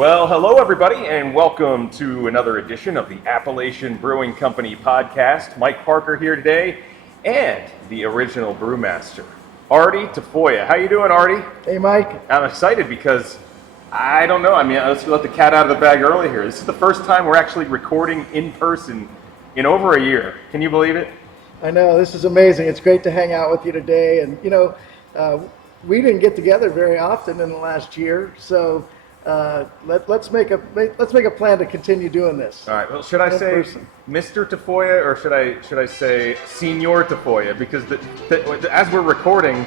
Well, hello everybody, and welcome to another edition of the Appalachian Brewing Company podcast. Mike Parker here today, and the original brewmaster, Artie Tafoya. How you doing, Artie? Hey, Mike. I'm excited because I don't know. I mean, let's let the cat out of the bag early here. This is the first time we're actually recording in person in over a year. Can you believe it? I know, this is amazing. It's great to hang out with you today. And, we didn't get together very often in the last year, so let's make a plan to continue doing this. All right. Well, should I say Mr. Tafoya or should I say Senor Tafoya? Because as we're recording,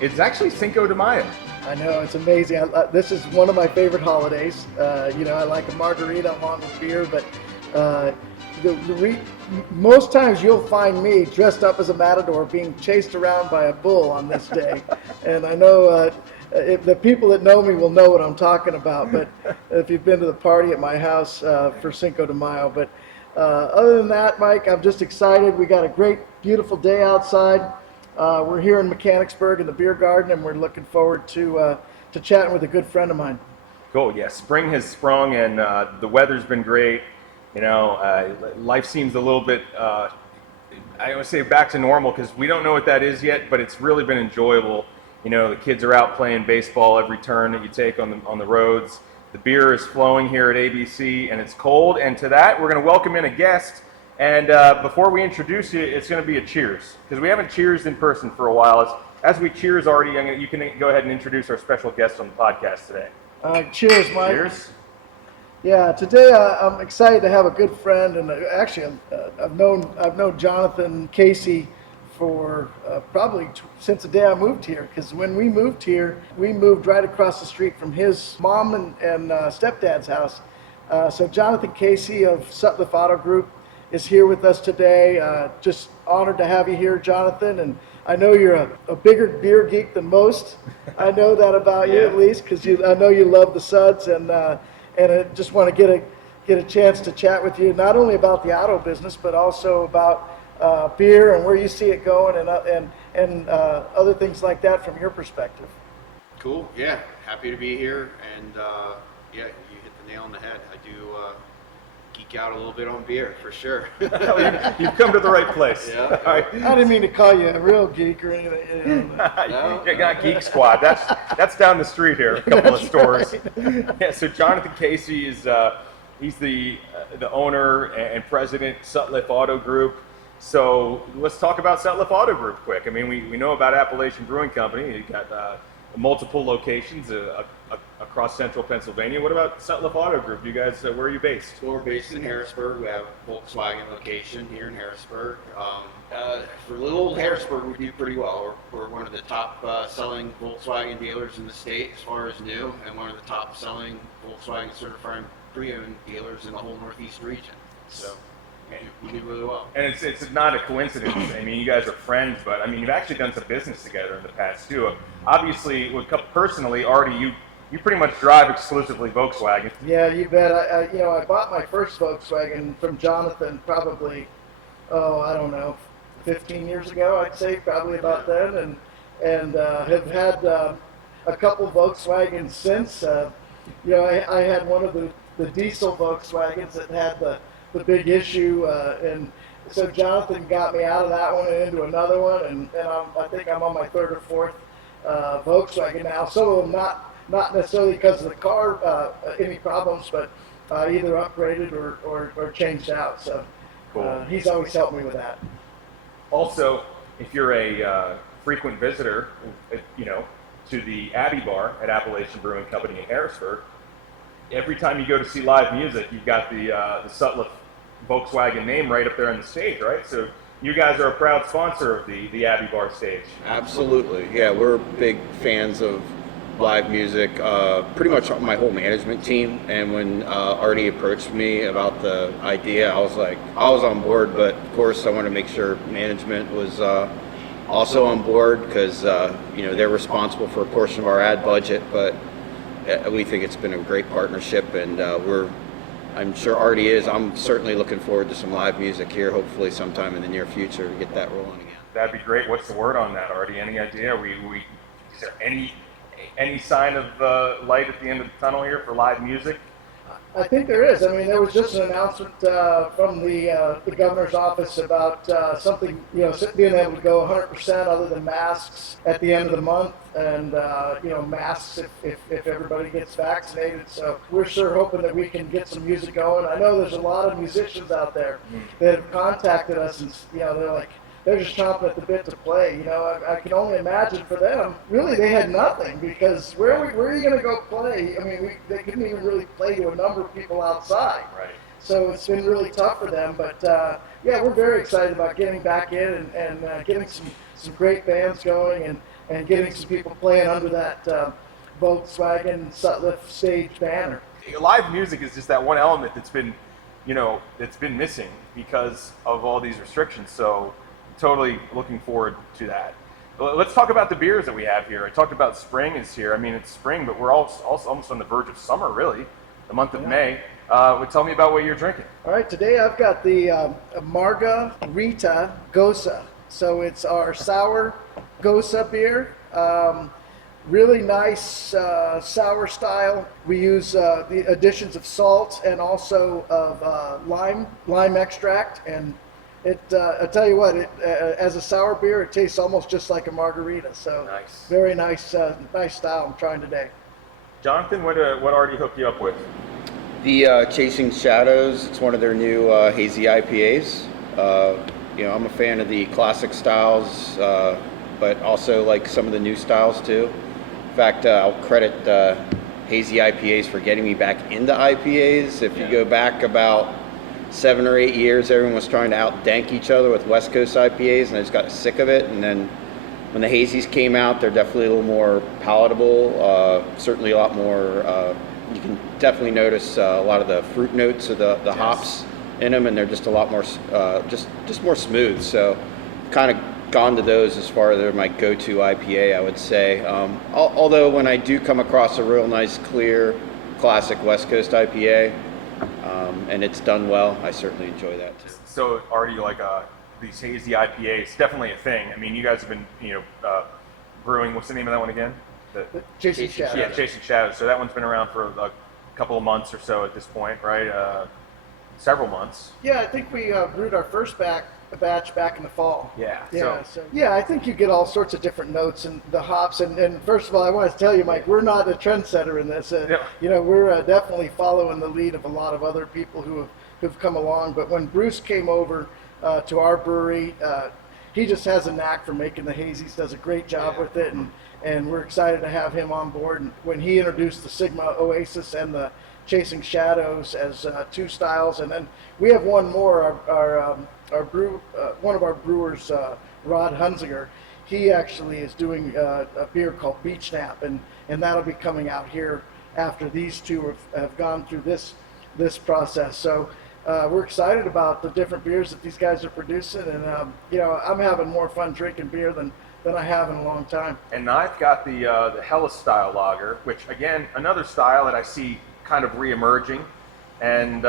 it's actually Cinco de Mayo. I know, it's amazing. This is one of my favorite holidays. I like a margarita along with beer, but most times you'll find me dressed up as a matador being chased around by a bull on this day. And I know if the people that know me will know what I'm talking about, but if you've been to the party at my house for Cinco de Mayo. But other than that, Mike, I'm just excited. We got a great, beautiful day outside. We're here in Mechanicsburg in the beer garden, and we're looking forward to chatting with a good friend of mine. Cool. Yeah, spring has sprung, and the weather's been great. Life seems a little bit, I would say back to normal, because we don't know what that is yet, but it's really been enjoyable. The kids are out playing baseball every turn that you take on the roads. The beer is flowing here at ABC, and it's cold. And to that, we're going to welcome in a guest. And before we introduce you, it's going to be a cheers, because we haven't cheersed in person for a while. As we cheers, Artie, you can go ahead and introduce our special guest on the podcast today. Cheers, Mike. Cheers. Yeah, today I'm excited to have a good friend, and actually I've known Jonathan Casey for probably since the day I moved here, because when we moved here, we moved right across the street from his mom and stepdad's house. So Jonathan Casey of Sutliff Auto Group is here with us today. Just honored to have you here, Jonathan, and I know you're a bigger beer geek than most. I know that about you, at least, because I know you love the Suds, and I just want to get a chance to chat with you, not only about the auto business, but also about beer and where you see it going, and other things like that from your perspective. Cool. Yeah, happy to be here, and you hit the nail on the head. I do geek out a little bit on beer for sure. You've come to the right place. Yeah. Right. I didn't mean to call you a real geek or anything. No. You got Geek Squad. That's down the street here. A couple of stores. Right. Yeah. So Jonathan Casey is he's the owner and president Sutliff Auto Group. So let's talk about Sutliff Auto Group quick. I mean, we know about Appalachian Brewing Company. You got multiple locations across central Pennsylvania. What about Sutliff Auto Group? You guys, where are you based? So we're based in Harrisburg. We have a Volkswagen location here in Harrisburg. For little old Harrisburg, we do pretty well. We're one of the top selling Volkswagen dealers in the state as far as new, and one of the top selling Volkswagen certified pre-owned dealers in the whole Northeast region. So we do really well. And it's not a coincidence. I mean, you guys are friends, but I mean, you've actually done some business together in the past too. Obviously, personally, Artie, you pretty much drive exclusively Volkswagen. Yeah, you bet. I bought my first Volkswagen from Jonathan probably, I don't know, 15 years ago, I'd say, probably about then, and have had a couple Volkswagens since. I had one of the diesel Volkswagens that had the big issue, and so Jonathan got me out of that one and into another one, and I think I'm on my third or fourth Volkswagen now. Some of them not necessarily because of the car, any problems, but either upgraded or changed out. So Cool. He's always helped me with that. Also, if you're a frequent visitor, to the Abbey Bar at Appalachian Brewing Company in Harrisburg, every time you go to see live music, you've got the Sutliff Volkswagen name right up there on the stage, right? So you guys are a proud sponsor of the Abbey Bar stage. Absolutely. Yeah, we're big fans of live music, pretty much my whole management team. And when Artie approached me about the idea, I was on board, but of course I want to make sure management was also on board, because they're responsible for a portion of our ad budget, but we think it's been a great partnership, and I'm sure Artie is. I'm certainly looking forward to some live music here, hopefully sometime in the near future, to get that rolling again. That'd be great. What's the word on that, Artie? Any idea? Is there any sign of light at the end of the tunnel here for live music? I think there is. I mean, there was just an announcement from the governor's office about something, being able to go 100% other than masks at the end of the month, and masks if everybody gets vaccinated. So we're sure hoping that we can get some music going. I know there's a lot of musicians out there that have contacted us, and they're just chomping at the bit to play. I can only imagine for them, really, they had nothing, because where are you going to go play? I mean, they couldn't even really play to a number of people outside. Right. So it's been really tough for them. But we're very excited about getting back in and getting some great bands going and getting some people playing under that Volkswagen Sutliff stage banner. Live music is just that one element that's been missing because of all these restrictions. So totally looking forward to that. Let's talk about the beers that we have here. I talked about spring is here. I mean, it's spring, but we're also almost on the verge of summer, really, the month of May. Tell me about what you're drinking. All right, today I've got the Margarita Gosa. So it's our sour Gosa beer. Really nice sour style. We use the additions of salt and also of lime extract, and I tell you what, as a sour beer, it tastes almost just like a margarita. So nice. Very nice, nice style I'm trying today. Jonathan, what Artie hooked you up with? The Chasing Shadows. It's one of their new hazy IPAs. I'm a fan of the classic styles, but also like some of the new styles too. In fact, I'll credit hazy IPAs for getting me back into IPAs. If you go back about 7 or 8 years, everyone was trying to outdank each other with West Coast IPAs, and I just got sick of it. And then when the hazies came out, they're definitely a little more palatable. Certainly a lot more. You can definitely notice a lot of the fruit notes of the hops in them, and they're just a lot more, just more smooth. So, kind of gone to those as far as they're my go-to IPA, I would say. Although when I do come across a real nice, clear, classic West Coast IPA, and it's done well, I certainly enjoy that too. So, Artie, these hazy IPAs, definitely a thing. I mean, you guys have been, brewing. What's the name of that one again? The Chasing Shadows. Yeah, Chasing Shadows. So that one's been around for a couple of months or so at this point, right? Several months. Yeah, I think we brewed our first batch back in the fall. Yeah. I think you get all sorts of different notes and the hops. And first of all, I want to tell you, Mike, we're not a trendsetter in this. We're definitely following the lead of a lot of other people who've come along. But when Bruce came over to our brewery, he just has a knack for making the hazies. Does a great job with it, and we're excited to have him on board. And when he introduced the Sigma Oasis and the Chasing Shadows as two styles, and then we have one more. One of our brewers, Rod Hunziger, he actually is doing a beer called Beach Nap, and that'll be coming out here after these two have gone through this process. So we're excited about the different beers that these guys are producing, and I'm having more fun drinking beer than I have in a long time. And I've got the Hella style lager, which again, another style that I see kind of re-emerging, and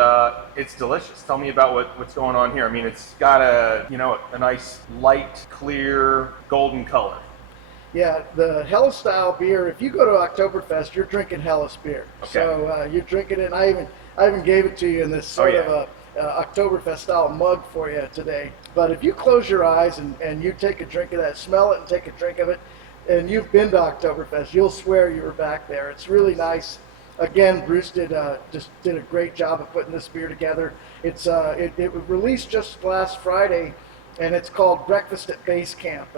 it's delicious. Tell me about what's going on here. I mean, it's got a nice light, clear, golden color. Yeah, the Hella style beer. If you go to Oktoberfest, you're drinking Hella's beer. Okay. So you're drinking it. And I even gave it to you in this sort of a Oktoberfest style mug for you today. But if you close your eyes and you take a drink of that, smell it and take a drink of it, and you've been to Oktoberfest, you'll swear you were back there. It's really nice. Again, Bruce did a great job of putting this beer together. It was released just last Friday, and it's called Breakfast at Base Camp,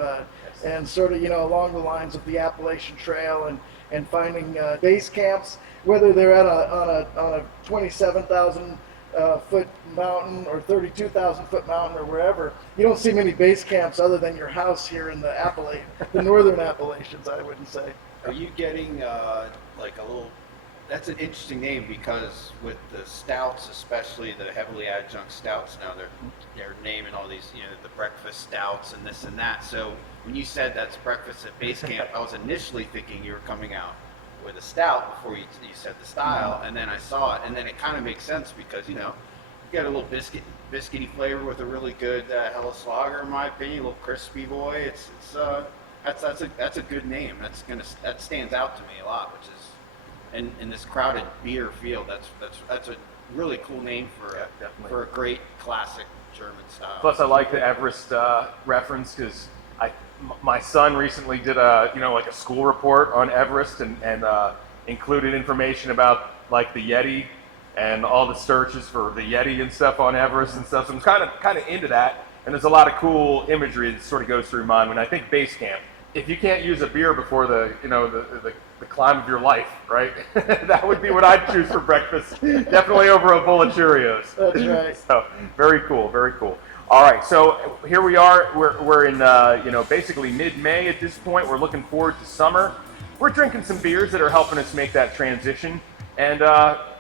and sort of along the lines of the Appalachian Trail and finding base camps, whether they're on a 27,000 foot mountain or 32,000 foot mountain or wherever. You don't see many base camps other than your house here in the the northern Appalachians, I wouldn't say. Are you getting like a little? That's an interesting name, because with the stouts, especially the heavily adjunct stouts, now they're naming all these, the breakfast stouts and this and that. So when you said that's breakfast at base camp, I was initially thinking you were coming out with a stout before you said the style, and then I saw it, and then it kind of makes sense because you got a little biscuity flavor with a really good Helles lager, in my opinion, a little crispy boy. That's a good name. That stands out to me a lot, which is. in this crowded beer field. That's a really cool name for a great classic German style. Plus, I like the Everest reference because my son recently did like a school report on Everest and included information about like the Yeti and all the searches for the Yeti and stuff on Everest and stuff. So I'm kind of into that. And there's a lot of cool imagery that sort of goes through mine when I think base camp. If you can't use a beer before the climb of your life, right? That would be what I'd choose for breakfast. Definitely over a bowl of Cheerios. That's right. So very cool, very cool. All right, so here we are. We're in basically mid-May at this point. We're looking forward to summer. We're drinking some beers that are helping us make that transition. And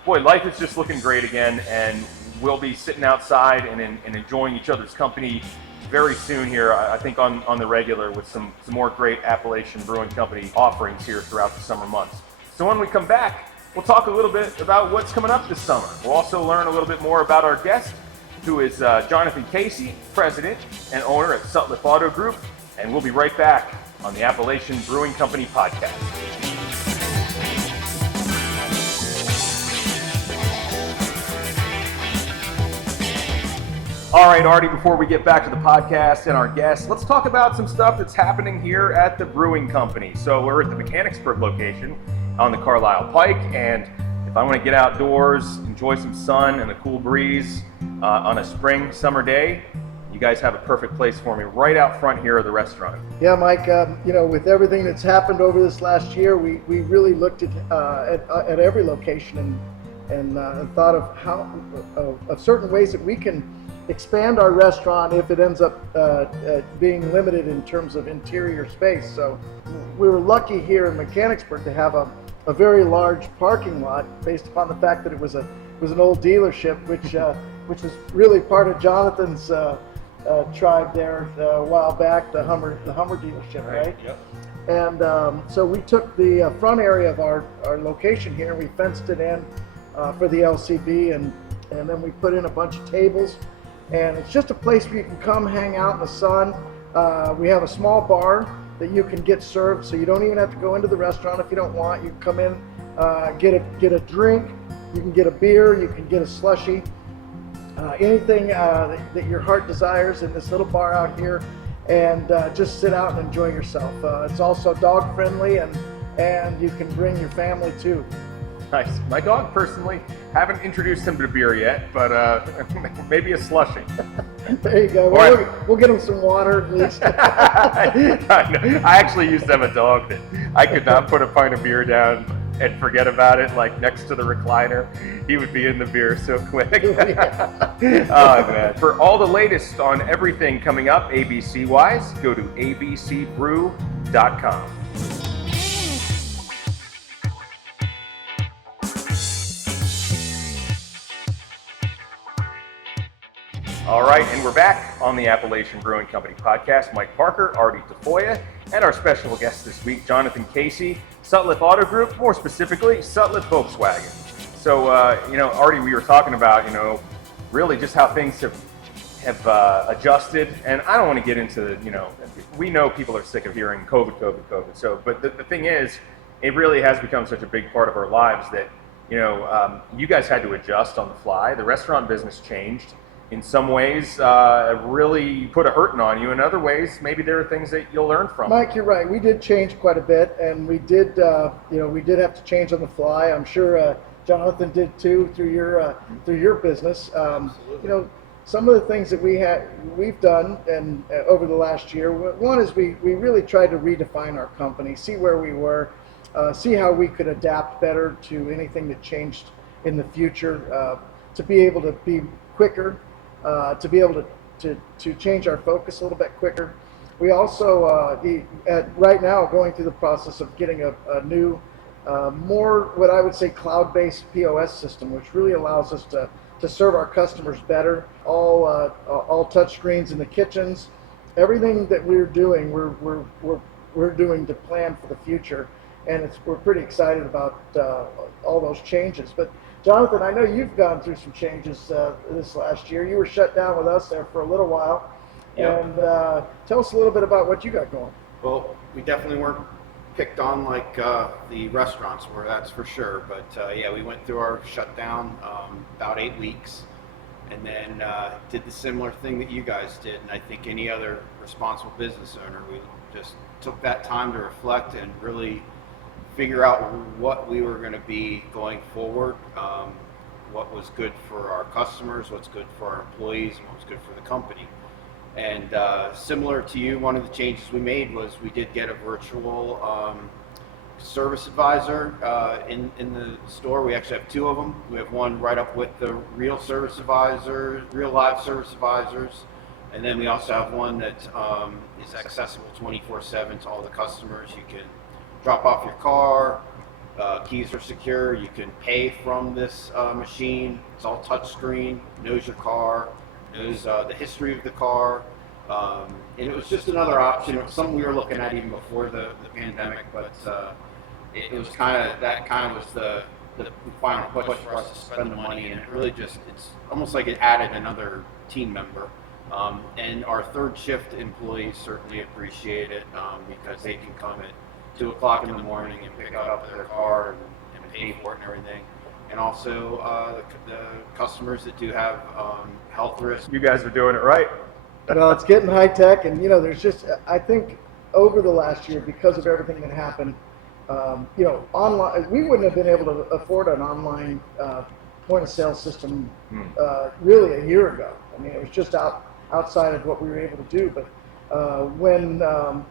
boy, life is just looking great again. And we'll be sitting outside and enjoying each other's company very soon here, I think on the regular, with some more great Appalachian Brewing Company offerings here throughout the summer months. So when we come back, we'll talk a little bit about what's coming up this summer. We'll also learn a little bit more about our guest, who is Jonathan Casey, president and owner at Sutliff Auto Group, and we'll be right back on the Appalachian Brewing Company podcast. All right, Artie, before we get back to the podcast and our guests, let's talk about some stuff that's happening here at the Brewing Company. So we're at the Mechanicsburg location on the Carlisle Pike, and if I want to get outdoors, enjoy some sun and a cool breeze on a summer day, you guys have a perfect place for me right out front here of the restaurant. Yeah, Mike, with everything that's happened over this last year, we really looked at every location and thought of certain ways that we can expand our restaurant if it ends up being limited in terms of interior space. So we were lucky here in Mechanicsburg to have a very large parking lot based upon the fact that it was an old dealership, which was really part of Jonathan's tribe there a while back, the Hummer dealership, right? Yep. And so we took the front area of our location here, we fenced it in for the LCB, and then we put in a bunch of tables. And it's just a place where you can come hang out in the sun. We have a small bar that you can get served, so you don't even have to go into the restaurant if you don't want. You can come in, get a drink, you can get a beer, you can get a slushie, anything that your heart desires in this little bar out here, and just sit out and enjoy yourself. It's also dog friendly, and you can bring your family too. Nice. My dog, personally, haven't introduced him to beer yet, but maybe a slushie. There you go. We'll get him some water at least. I actually used to have a dog that I could not put a pint of beer down and forget about it, like next to the recliner. He would be in the beer so quick. Oh, man. For all the latest on everything coming up ABC-wise, go to abcbrew.com. All right, and we're back on the Appalachian Brewing Company podcast. Mike Parker, Artie Tafoya, and our special guest this week, Jonathan Casey, Sutliff Auto Group, more specifically, Sutliff Volkswagen. So, Artie, we were talking about, really just how things have adjusted, and I don't want to get into we know people are sick of hearing COVID. So, but the thing is, it really has become such a big part of our lives that, you guys had to adjust on the fly. The restaurant business changed. In some ways, really put a hurting on you. In other ways, maybe there are things that you'll learn from. Mike, you're right. We did change quite a bit, and we did have to change on the fly. I'm sure Jonathan did too through your business. Some of the things that we've done and over the last year. One is we really tried to redefine our company, see where we were, see how we could adapt better to anything that changed in the future, to be able to be quicker. To be able to change our focus a little bit quicker. We also, right now, going through the process of getting a new, more what I would say cloud-based POS system, which really allows us to serve our customers better. All touch screens in the kitchens. Everything that we're doing, we're doing to plan for the future, and we're pretty excited about all those changes. But Jonathan, I know you've gone through some changes this last year. You were shut down with us there for a little while. Yep. And tell us a little bit about what you got going. Well, we definitely weren't picked on like the restaurants were, that's for sure. But yeah, we went through our shutdown about 8 weeks, and then did the similar thing that you guys did. And I think any other responsible business owner, we just took that time to reflect and really figure out what we were going to be going forward, what was good for our customers, what's good for our employees, and what was good for the company. And similar to you, one of the changes we made was we did get a virtual service advisor in the store. We actually have 2 of them. We have one right up with the real service advisor, real live service advisors. And then we also have one that is accessible 24/7 to all the customers. You can drop off your car, keys are secure, you can pay from this machine. It's all touch screen, knows your car, knows the history of the car. And it was just another option. It was something we were looking at even before the pandemic, but it was that was the final push for us to spend the money, and it really just, it's almost like it added another team member. And our third shift employees certainly appreciate it because they can come at 2 o'clock in the morning and pick up their car and pay for it and everything. And also the customers that do have health risks. You guys are doing it right. Well, it's getting high tech, and there's just, I think over the last year, because of everything that happened, online, we wouldn't have been able to afford an online point of sale system really a year ago. I mean, it was just outside of what we were able to do. But when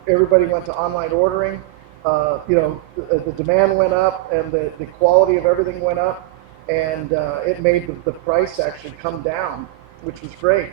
everybody went to online ordering, the demand went up, and the quality of everything went up, and it made the price actually come down, which was great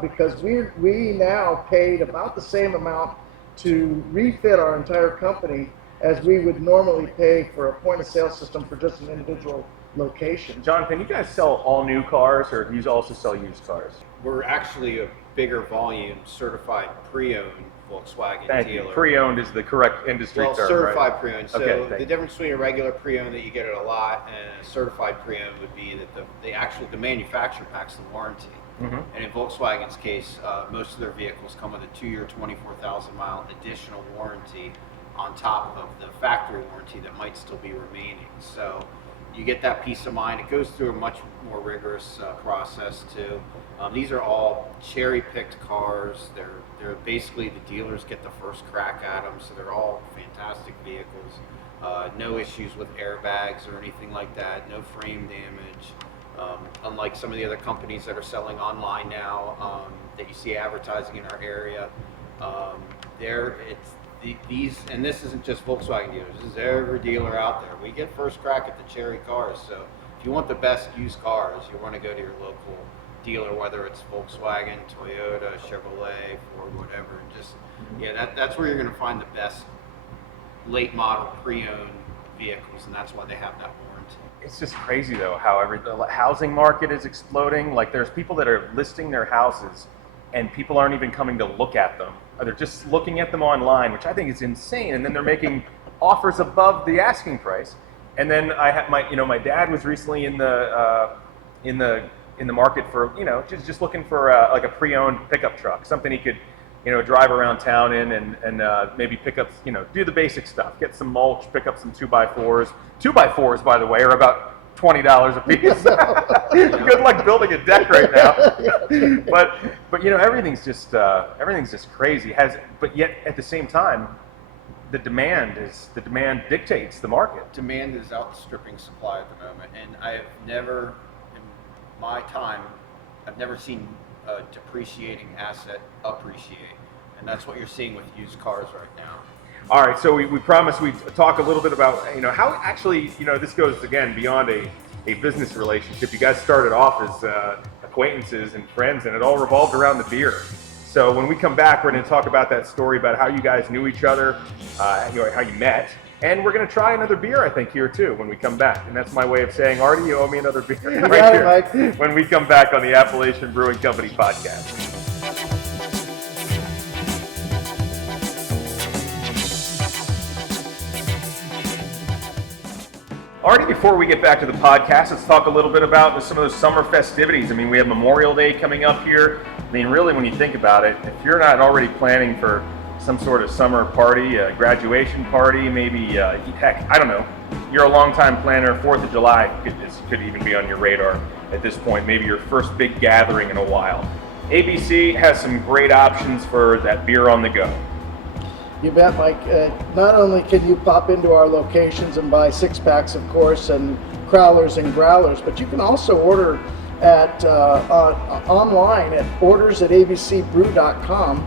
because we now paid about the same amount to refit our entire company as we would normally pay for a point of sale system for just an individual location. Jonathan, you guys sell all new cars, or do you also sell used cars? We're actually a bigger volume certified pre-owned Volkswagen Thank dealer. you. Pre-owned is the correct industry term, certified right? pre-owned. So Okay, the difference between a regular pre-owned that you get at a lot and a certified pre-owned would be that the manufacturer packs the warranty. Mm-hmm. And in Volkswagen's case, most of their vehicles come with a 2-year, 24,000-mile additional warranty on top of the factory warranty that might still be remaining. So you get that peace of mind. It goes through a much more rigorous process too. These are all cherry-picked cars. They're basically, the dealers get the first crack at them, so they're all fantastic vehicles. No issues with airbags or anything like that. No frame damage. Unlike some of the other companies that are selling online now that you see advertising in our area, these, and this isn't just Volkswagen dealers, this is every dealer out there. We get first crack at the cherry cars, so if you want the best used cars, you want to go to your local dealer, whether it's Volkswagen, Toyota, Chevrolet, Ford, whatever, and just, that's where you're going to find the best late model pre-owned vehicles, and that's why they have that warranty. It's just crazy though how the housing market is exploding. Like, there's people that are listing their houses and people aren't even coming to look at them. They're just looking at them online, which I think is insane. And then they're making offers above the asking price. And then I had my dad was recently in the market for just looking for like a pre-owned pickup truck, something he could drive around town in and maybe pick up, do the basic stuff, get some mulch, pick up some 2x4s. 2x4s, by the way, are about $20 a piece. Good luck building a deck right now. But everything's just crazy. But yet at the same time, the demand dictates the market. Demand is outstripping supply at the moment, and I've never, in my time, I've never seen a depreciating asset appreciate, and that's what you're seeing with used cars right now. All right, so we promised we'd talk a little bit about how actually this goes again beyond a business relationship. You guys started off as acquaintances and friends, and it all revolved around the beer. So when we come back, we're going to talk about that story about how you guys knew each other, how you met, and we're going to try another beer, I think, here too when we come back. And that's my way of saying, Artie, you owe me another beer right here Mike. when we come back on the Appalachian Brewing Company podcast. Artie, before we get back to the podcast, let's talk a little bit about some of those summer festivities. I mean, we have Memorial Day coming up here. I mean, really, when you think about it, if you're not already planning for some sort of summer party, a graduation party, maybe, heck, I don't know. You're a longtime planner, 4th of July could even be on your radar at this point, maybe your first big gathering in a while. ABC has some great options for that beer on the go. You bet, Mike. Not only can you pop into our locations and buy 6-packs, of course, and crowlers and growlers, but you can also order at online at orders@abcbrew.com,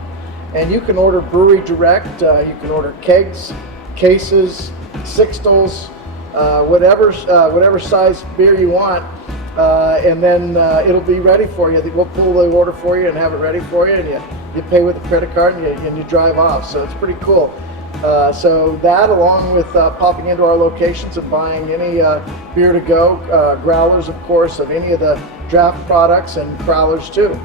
and you can order brewery direct. You can order kegs, cases, sixtels, whatever size beer you want, and then it'll be ready for you. We'll pull the order for you and have it ready for you, and you pay with a credit card and you drive off. So it's pretty cool. So that, along with popping into our locations and buying any beer to go, growlers, of course, of any of the draft products, and crowlers too.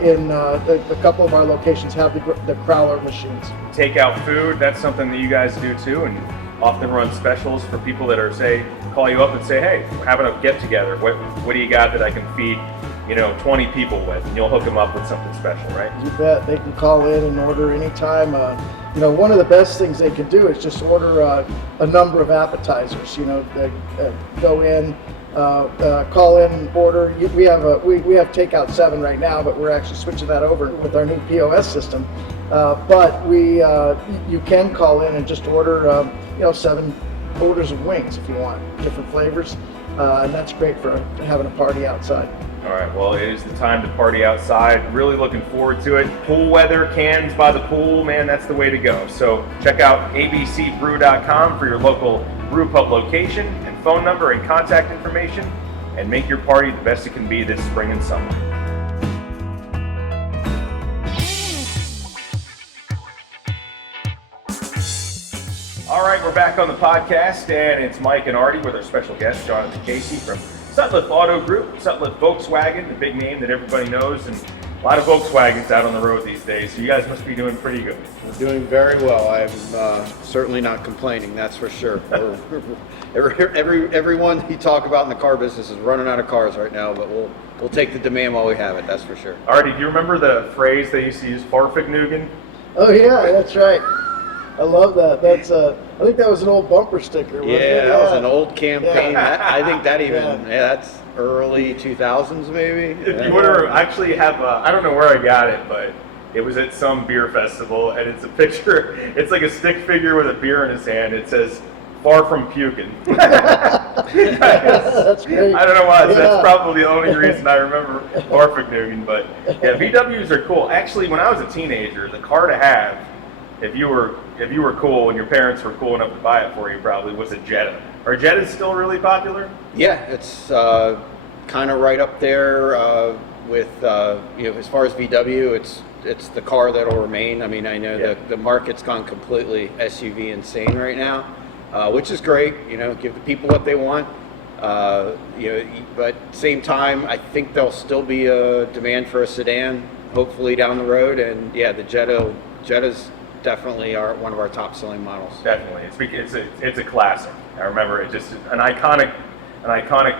In a couple of our locations have the crowler machines. Takeout food, that's something that you guys do too, and often run specials for people that are, call you up and say, hey, we're having a get together. What do you got that I can feed 20 people with? And you'll hook them up with something special, right? You bet. They can call in and order anytime. One of the best things they can do is just order a number of appetizers. They go in, call in and order. We have Takeout 7 right now, but we're actually switching that over with our new POS system. But you can call in and just order 7 orders of wings if you want, different flavors, and that's great for having a party outside. All right, well, it is the time to party outside. Really looking forward to it. Pool weather, cans by the pool, man, that's the way to go. So check out abcbrew.com for your local brew pub location and phone number and contact information, and make your party the best it can be this spring and summer. All right, we're back on the podcast, and it's Mike and Artie with our special guest, Jonathan Casey from Sutliff Auto Group, Sutliff Volkswagen, the big name that everybody knows, and a lot of Volkswagens out on the road these days, so you guys must be doing pretty good. We're doing very well. I'm certainly not complaining, that's for sure. Everyone you talk about in the car business is running out of cars right now, but we'll take the demand while we have it, that's for sure. Artie, do you remember the phrase they used to use, Farfignugan? Oh yeah, that's right. I love that. That's I think that was an old bumper sticker. Wasn't it? That was an old campaign. Yeah. I think that even that's early 2000s maybe. If you want to actually have, I don't know where I got it, but it was at some beer festival, and it's a picture. It's like a stick figure with a beer in his hand. It says, "Far from puking." That's great. I don't know why. That's probably the only reason I remember Farfignugan. But yeah, VWs are cool. Actually, when I was a teenager, the car to have, if you were cool and your parents were cool enough to buy it for you, probably was a Jetta. Are Jettas still really popular? Yeah, it's kind of right up there with as far as VW, it's the car that'll remain. I mean, I know the market's gone completely SUV insane right now, which is great. Give the people what they want. But same time, I think there'll still be a demand for a sedan, hopefully down the road. And yeah, the Jetta's definitely are one of our top selling models. Definitely, it's a classic. I remember it, just an iconic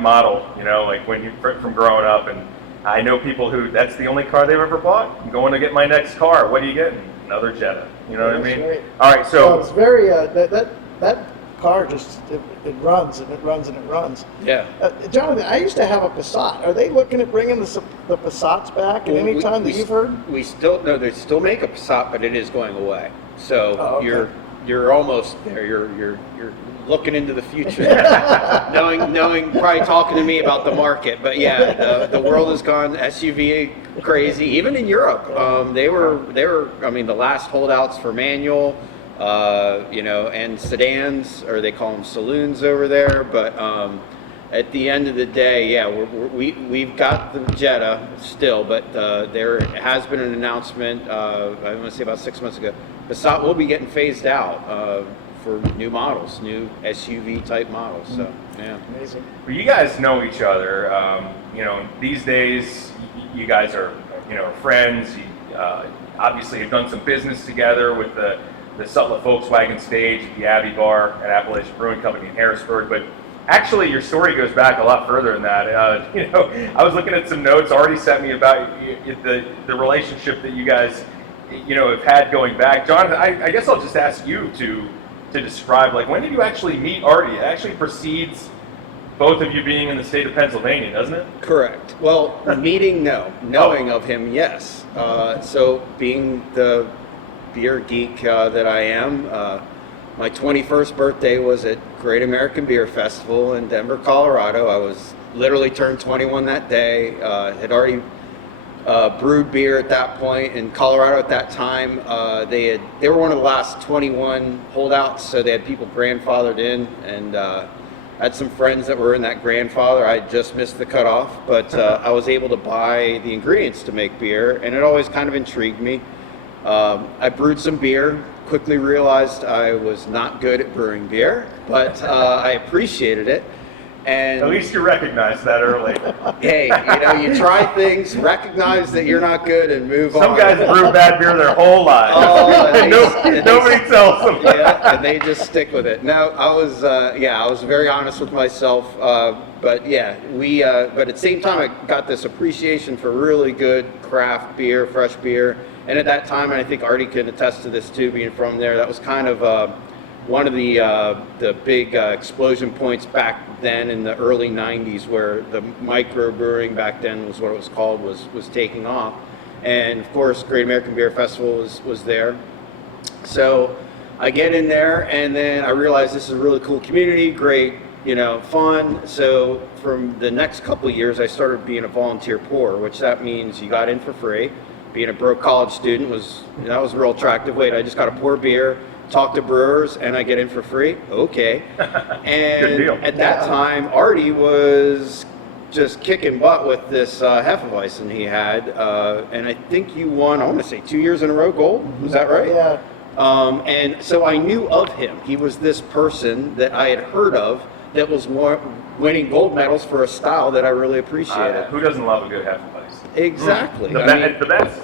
model. Like when you from growing up, and I know people who that's the only car they've ever bought. I'm going to get my next car. What are you getting? Another Jetta. You know what I mean? Right. All right, so it's very that car just it runs and it runs and it runs. Yeah. Jonathan, I used to have a Passat. Are they looking at bringing the Passats back at any time that you've heard? They still make a Passat, but it is going away. So okay. you're almost there. You're looking into the future, knowing, probably talking to me about the market. But yeah, the world has gone SUV crazy. Even in Europe, they were. I mean, the last holdouts for manual. And sedans, or they call them saloons over there. But at the end of the day, yeah, we've got the Jetta still, but there has been an announcement, I want to say about 6 months ago, Passat will be getting phased out for new models, new SUV type models. So yeah, amazing. well, you guys know each other. These days, you guys are friends. You obviously have done some business together with the Sutliff Volkswagen stage at the Abbey Bar at Appalachian Brewing Company in Harrisburg. But actually, your story goes back a lot further than that. I was looking at some notes Artie sent me about the relationship that you guys have had going back. Jonathan, I guess I'll just ask you to describe, like, when did you actually meet Artie? It actually precedes both of you being in the state of Pennsylvania, doesn't it? Correct. Well, meeting, no. Knowing of him, yes. So being the beer geek that I am, my 21st birthday was at Great American Beer Festival in Denver, Colorado. I was literally turned 21 that day. Had already brewed beer at that point in Colorado at that time. They were one of the last 21 holdouts, so they had people grandfathered in, and had some friends that were in that grandfather. I just missed the cutoff, but I was able to buy the ingredients to make beer, and it always kind of intrigued me. I brewed some beer, quickly realized I was not good at brewing beer, but I appreciated it. And at least you recognized that early. Hey, you try things, recognize that you're not good, and move on. Some guys brew bad beer their whole lives. Nobody tells them. Yeah, and they just stick with it. No, I was very honest with myself. But at the same time, I got this appreciation for really good craft beer, fresh beer. And at that time, and I think Artie can attest to this too, being from there, that was kind of one of the big explosion points back then in the early 90s, where the microbrewing back then was what it was called, was taking off. And of course, Great American Beer Festival was there. So I get in there, and then I realize this is a really cool community, great, fun. So from the next couple of years, I started being a volunteer pour, which that means you got in for free. Being a broke college student was a real attractive. Wait, I just got to pour beer, talk to brewers, and I get in for free? Okay. And good deal. At that time, Artie was just kicking butt with this Hefeweizen he had. And I think you won, I want to say 2 years in a row gold. Was that right? Yeah. And so I knew of him. He was this person that I had heard of that was winning gold medals for a style that I really appreciated. Who doesn't love a good Hefeweizen? Exactly. The best.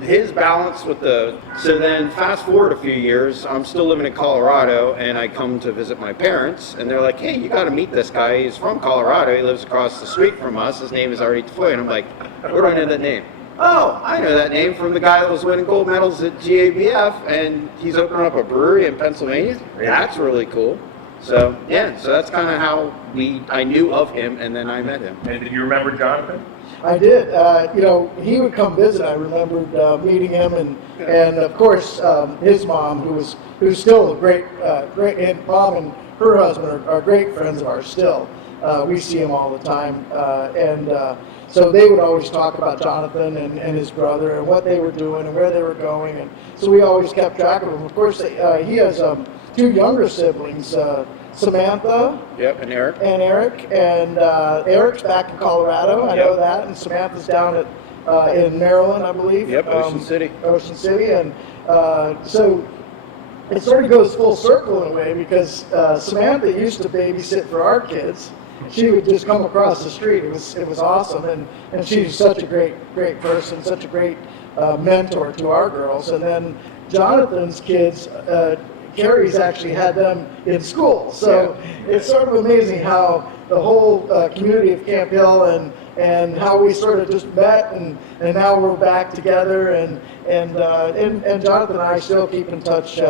His balance with so then fast forward a few years, I'm still living in Colorado, and I come to visit my parents, and they're like, hey, you got to meet this guy. He's from Colorado. He lives across the street from us. His name is Artie Foy. And I'm like, where do I know that name? Oh, I know that name from the guy that was winning gold medals at GABF, and he's opening up a brewery in Pennsylvania. That's really cool. So that's kind of how I knew of him, and then I met him. And did you remember Jonathan? I did. He would come visit. I remembered meeting him, and of course his mom, who's still a great, and mom and her husband are great friends of ours still. We see him all the time, so they would always talk about Jonathan and his brother and what they were doing and where they were going, and so we always kept track of him. Of course, he has 2 younger siblings. Samantha. Yep, and Eric. And Eric's back in Colorado. I know that, and Samantha's down in Maryland, I believe. Yep, Ocean City. And so it sort of goes full circle in a way, because Samantha used to babysit for our kids. She would just come across the street. It was awesome, and she's such a great person, such a great mentor to our girls. And then Jonathan's kids. Carrie's actually had them in school, so it's sort of amazing how the whole community of Camp Hill and how we sort of just met, and now we're back together, and Jonathan and I still keep in touch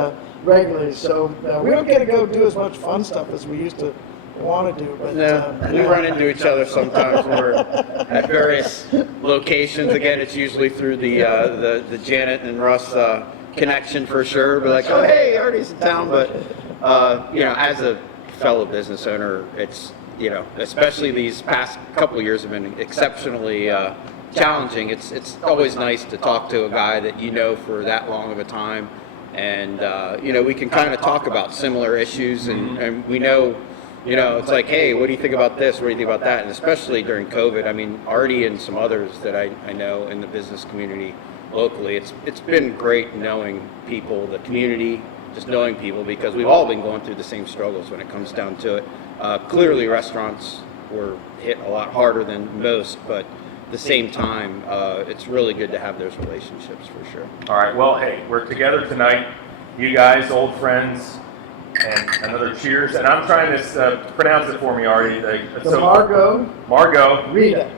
regularly. So we don't get to go do as much fun stuff as we used to want to do, but we run into each other sometimes when we're at various locations. Again, it's usually through the Janet and Russ connection for sure. But like, oh hey, Artie's in town. But as a fellow business owner, it's especially these past couple of years have been exceptionally challenging. It's always nice to talk to a guy that for that long of a time, and we can kind of talk about similar issues, and we know. It's like, hey, what do you think about this? What do you think about that? And especially during COVID, I mean, Artie and some others that I know in the business community locally, it's been great knowing people, the community, just knowing people, because we've all been going through the same struggles when it comes down to it. Clearly, restaurants were hit a lot harder than most, but at the same time, it's really good to have those relationships for sure. All right, well, hey, we're together tonight. You guys, old friends. And another cheers. And I'm trying to pronounce it for me, Artie. The Margot Rita.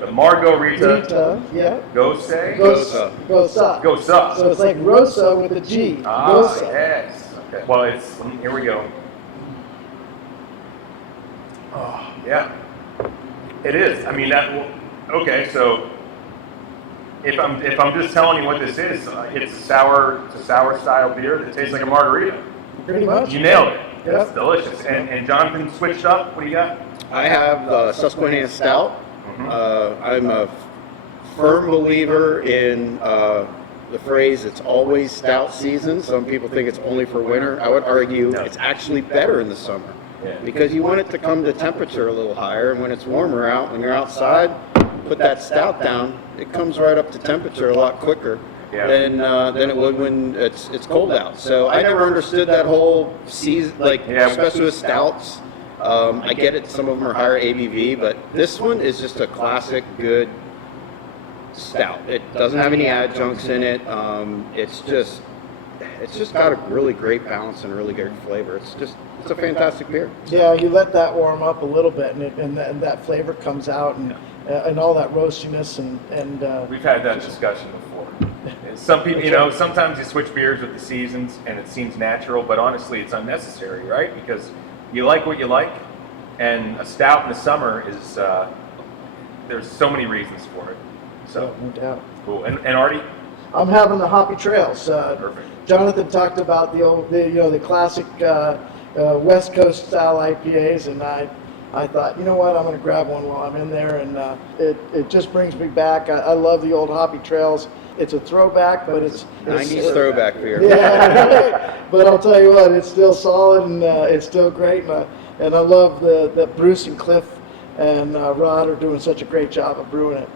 The Margot Rita. Yeah. Gosa. Gosa. So it's like Rosa with a G. Gosa. Yes. Okay. Well, here we go. Oh, yeah. It is. I mean, okay, so if I'm just telling you what this is, it's a sour style beer that tastes like a margarita. Pretty much. You nailed it. Yeah. It's delicious. And Jonathan switched up. What do you got? I have the Susquehanna Stout. I'm a firm believer in the phrase, it's always stout season. Some people think it's only for winter. I would argue it's actually better in the summer. Yeah. Because you want it to come to temperature a little higher, and when it's warmer out, when you're outside, put that stout down, it comes right up to temperature a lot quicker than it would when it's cold out. So I never understood that whole season, especially with stouts. I get it, some of them are higher ABV, but this one is just a classic good stout. It doesn't have any adjuncts in it. It's just got a really great balance and a really great flavor. It's a fantastic beer. Yeah, you let that warm up a little bit, and that flavor comes out, and all that roastiness, and we've had that discussion before. Some people, sometimes you switch beers with the seasons, and it seems natural, but honestly, it's unnecessary, right? Because you like what you like, and a stout in the summer is there's so many reasons for it. So no doubt. Cool. And Artie? I'm having the Hoppy Trails. Perfect. Jonathan talked about the classic West Coast style IPAs, and I thought, you know what, I'm going to grab one while I'm in there, and it just brings me back. I love the old Hoppy Trails. It's a throwback, but it's 90s throwback beer. Yeah, but I'll tell you what, it's still solid, and it's still great, and I love that Bruce and Cliff and Rod are doing such a great job of brewing it.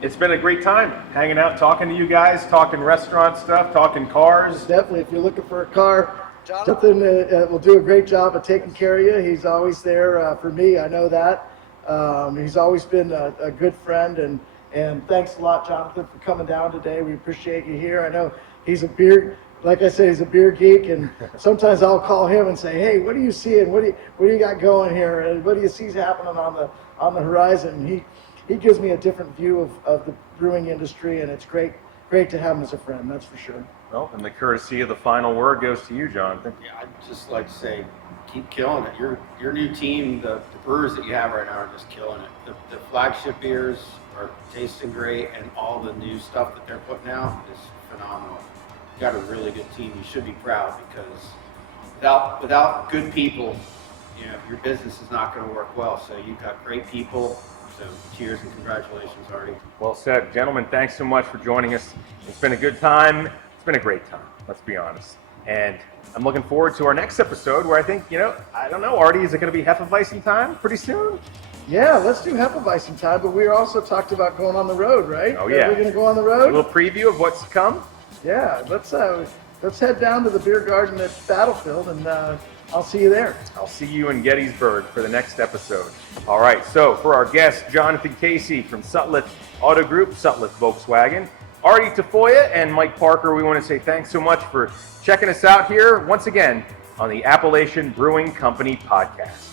It's been a great time hanging out, talking to you guys, talking restaurant stuff, talking cars. Definitely, if you're looking for a car, Jonathan will do a great job of taking care of you. He's always there for me. I know that. He's always been a good friend, and thanks a lot, Jonathan, for coming down today. We appreciate you here. I know he's like I said, he's a beer geek, and sometimes I'll call him and say, hey, what are you seeing? What do you got going here? And what do you see happening on the horizon? He gives me a different view of the brewing industry, and it's great to have him as a friend, that's for sure. Well, and the courtesy of the final word goes to you, Jonathan. Yeah, I'd just like to say, keep killing it. Your new team, the brewers that you have right now are just killing it. The flagship beers are tasting great, and all the new stuff that they're putting out is phenomenal. You got a really good team. You should be proud, because without good people, your business is not going to work well. So you've got great people. So cheers and congratulations, Artie. Well said. Gentlemen, thanks so much for joining us. It's been a good time. It's been a great time, let's be honest. And I'm looking forward to our next episode where I think, I don't know, Artie, is it going to be Hefeweizen time pretty soon? Yeah, let's do Hefeweizen time, but we also talked about going on the road, right? Oh, yeah. We're going to go on the road? A little preview of what's to come? Yeah, let's head down to the beer garden at Battlefield, and I'll see you there. I'll see you in Gettysburg for the next episode. All right, so for our guest, Jonathan Casey from Sutliff Auto Group, Sutliff Volkswagen, Artie Tafoya, and Mike Parker, we want to say thanks so much for checking us out here once again on the Appalachian Brewing Company podcast.